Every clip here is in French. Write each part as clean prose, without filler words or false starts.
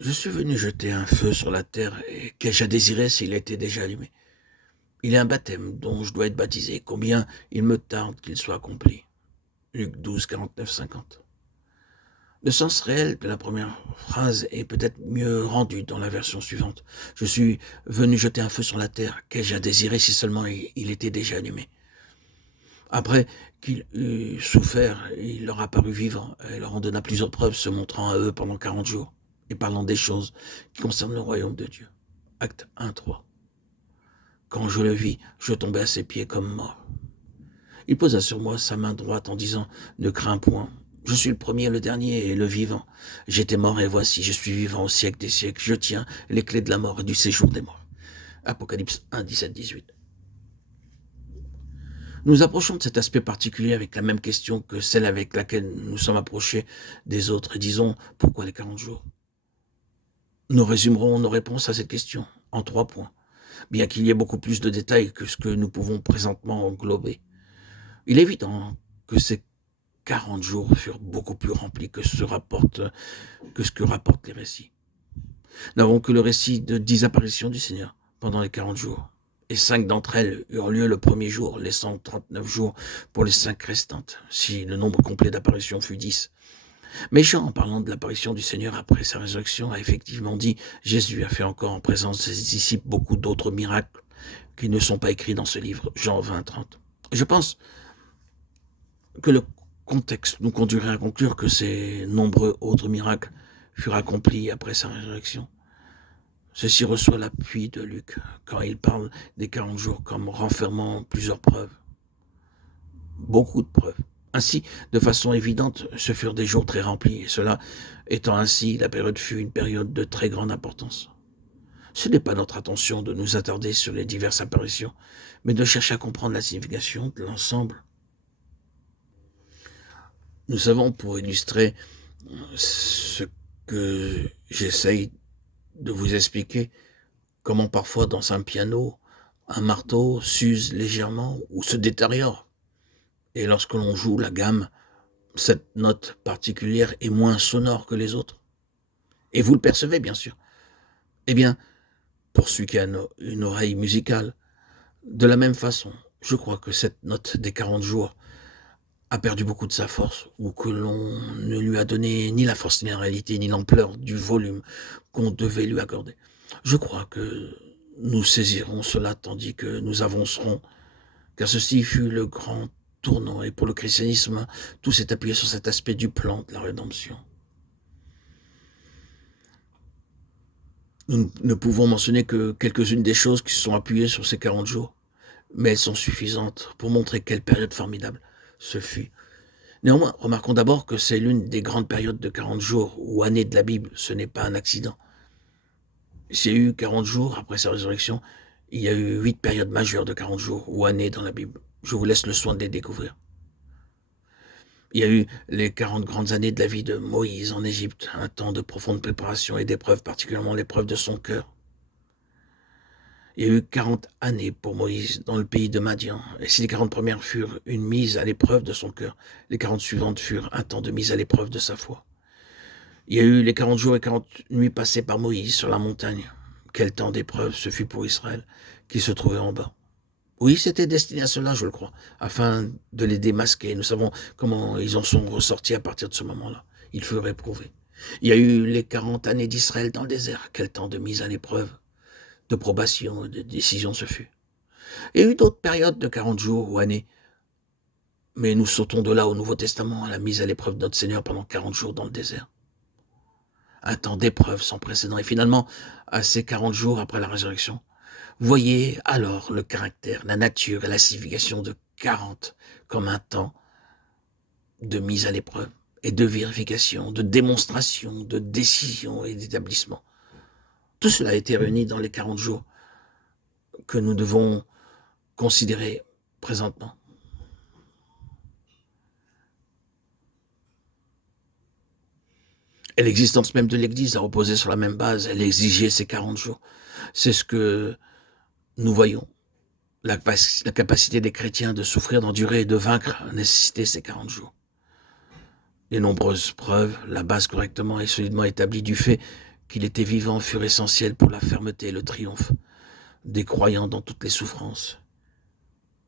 Je suis venu jeter un feu sur la terre, et qu'ai-je à désirer s'il était déjà allumé? Il est un baptême dont je dois être baptisé. Combien il me tarde qu'il soit accompli. Luc 12, 49, 50. Le sens réel de la première phrase est peut-être mieux rendu dans la version suivante. Je suis venu jeter un feu sur la terre. Qu'ai-je à désirer si seulement il était déjà allumé? Après qu'il eut souffert, il leur apparut vivant et leur en donna plusieurs preuves, se montrant à eux pendant 40 jours et parlant des choses qui concernent le royaume de Dieu. Acte 1, 3. Quand je le vis, je tombai à ses pieds comme mort. Il posa sur moi sa main droite en disant « Ne crains point, je suis le premier et le dernier et le vivant. J'étais mort et voici, je suis vivant au siècle des siècles. Je tiens les clés de la mort et du séjour des morts. » Apocalypse 1, 17, 18. Nous approchons de cet aspect particulier avec la même question que celle avec laquelle nous sommes approchés des autres et disons « Pourquoi les 40 jours ?» Nous résumerons nos réponses à cette question en 3 points, bien qu'il y ait beaucoup plus de détails que ce que nous pouvons présentement englober. Il est évident que ces 40 jours furent beaucoup plus remplis que ce que rapportent les récits. Nous n'avons que le récit de 10 apparitions du Seigneur pendant les 40 jours, et 5 d'entre elles eurent lieu le premier jour, laissant 39 jours pour les 5 restantes, si le nombre complet d'apparitions fut 10. Mais Jean, en parlant de l'apparition du Seigneur après sa résurrection, a effectivement dit « Jésus a fait encore en présence de ses disciples beaucoup d'autres miracles qui ne sont pas écrits dans ce livre. » Jean 20, 30. Je pense que le contexte nous conduirait à conclure que ces nombreux autres miracles furent accomplis après sa résurrection. Ceci reçoit l'appui de Luc quand il parle des 40 jours comme renfermant plusieurs preuves, beaucoup de preuves. Ainsi, de façon évidente, ce furent des jours très remplis, et cela étant ainsi, la période fut une période de très grande importance. Ce n'est pas notre attention de nous attarder sur les diverses apparitions, mais de chercher à comprendre la signification de l'ensemble. Nous savons, pour illustrer ce que j'essaye de vous expliquer, comment parfois dans un piano, un marteau s'use légèrement ou se détériore. Et lorsque l'on joue la gamme, cette note particulière est moins sonore que les autres. Et vous le percevez, bien sûr. Eh bien, pour celui qui a une oreille musicale, de la même façon, je crois que cette note des 40 jours a perdu beaucoup de sa force, ou que l'on ne lui a donné ni la force, ni la réalité, ni l'ampleur du volume qu'on devait lui accorder. Je crois que nous saisirons cela tandis que nous avancerons, car ceci fut le grand tournant, et pour le christianisme, tout s'est appuyé sur cet aspect du plan de la rédemption. Nous ne pouvons mentionner que quelques-unes des choses qui se sont appuyées sur ces 40 jours, mais elles sont suffisantes pour montrer quelle période formidable ce fut. Néanmoins, remarquons d'abord que c'est l'une des grandes périodes de 40 jours ou années de la Bible, ce n'est pas un accident. S'il y a eu 40 jours après sa résurrection, il y a eu 8 périodes majeures de 40 jours ou années dans la Bible. Je vous laisse le soin de les découvrir. Il y a eu les 40 grandes années de la vie de Moïse en Égypte, un temps de profonde préparation et d'épreuves, particulièrement l'épreuve de son cœur. Il y a eu 40 années pour Moïse dans le pays de Madian, et si les 40 premières furent une mise à l'épreuve de son cœur, les 40 suivantes furent un temps de mise à l'épreuve de sa foi. Il y a eu les 40 jours et 40 nuits passées par Moïse sur la montagne. Quel temps d'épreuve ce fut pour Israël, qui se trouvait en bas. Oui, c'était destiné à cela, je le crois, afin de les démasquer. Nous savons comment ils en sont ressortis à partir de ce moment-là. Ils furent éprouvés. Il y a eu les 40 années d'Israël dans le désert. Quel temps de mise à l'épreuve, de probation et de décision ce fut. Il y a eu d'autres périodes de 40 jours ou années. Mais nous sautons de là au Nouveau Testament, à la mise à l'épreuve de notre Seigneur pendant 40 jours dans le désert. Un temps d'épreuve sans précédent. Et finalement, à ces 40 jours après la résurrection, voyez alors le caractère, la nature et la signification de 40 comme un temps de mise à l'épreuve et de vérification, de démonstration, de décision et d'établissement. Tout cela a été réuni dans les 40 jours que nous devons considérer présentement. Et l'existence même de l'Église a reposé sur la même base, elle exigeait ces 40 jours. C'est ce que nous voyons. La capacité des chrétiens de souffrir, d'endurer et de vaincre a nécessité ces 40 jours. Les nombreuses preuves, la base correctement et solidement établie du fait qu'il était vivant furent essentiels pour la fermeté et le triomphe des croyants dans toutes les souffrances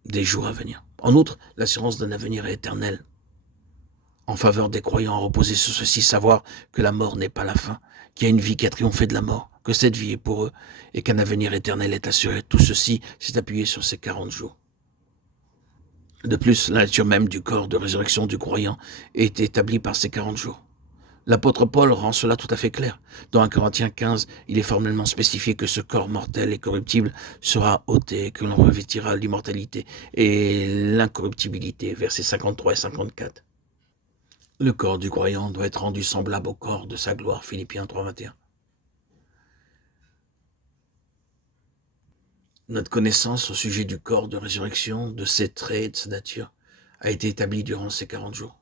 des jours à venir. En outre, l'assurance d'un avenir éternel en faveur des croyants reposait sur ceci, savoir que la mort n'est pas la fin, qu'il y a une vie qui a triomphé de la mort, que cette vie est pour eux et qu'un avenir éternel est assuré. Tout ceci s'est appuyé sur ces 40 jours. De plus, la nature même du corps de résurrection du croyant est établie par ces 40 jours. L'apôtre Paul rend cela tout à fait clair. Dans 1 Corinthiens 15, il est formellement spécifié que ce corps mortel et corruptible sera ôté, que l'on revêtira l'immortalité et l'incorruptibilité, versets 53 et 54. Le corps du croyant doit être rendu semblable au corps de sa gloire, Philippiens 3, 21. Notre connaissance au sujet du corps de résurrection, de ses traits et de sa nature, a été établie durant ces 40 jours.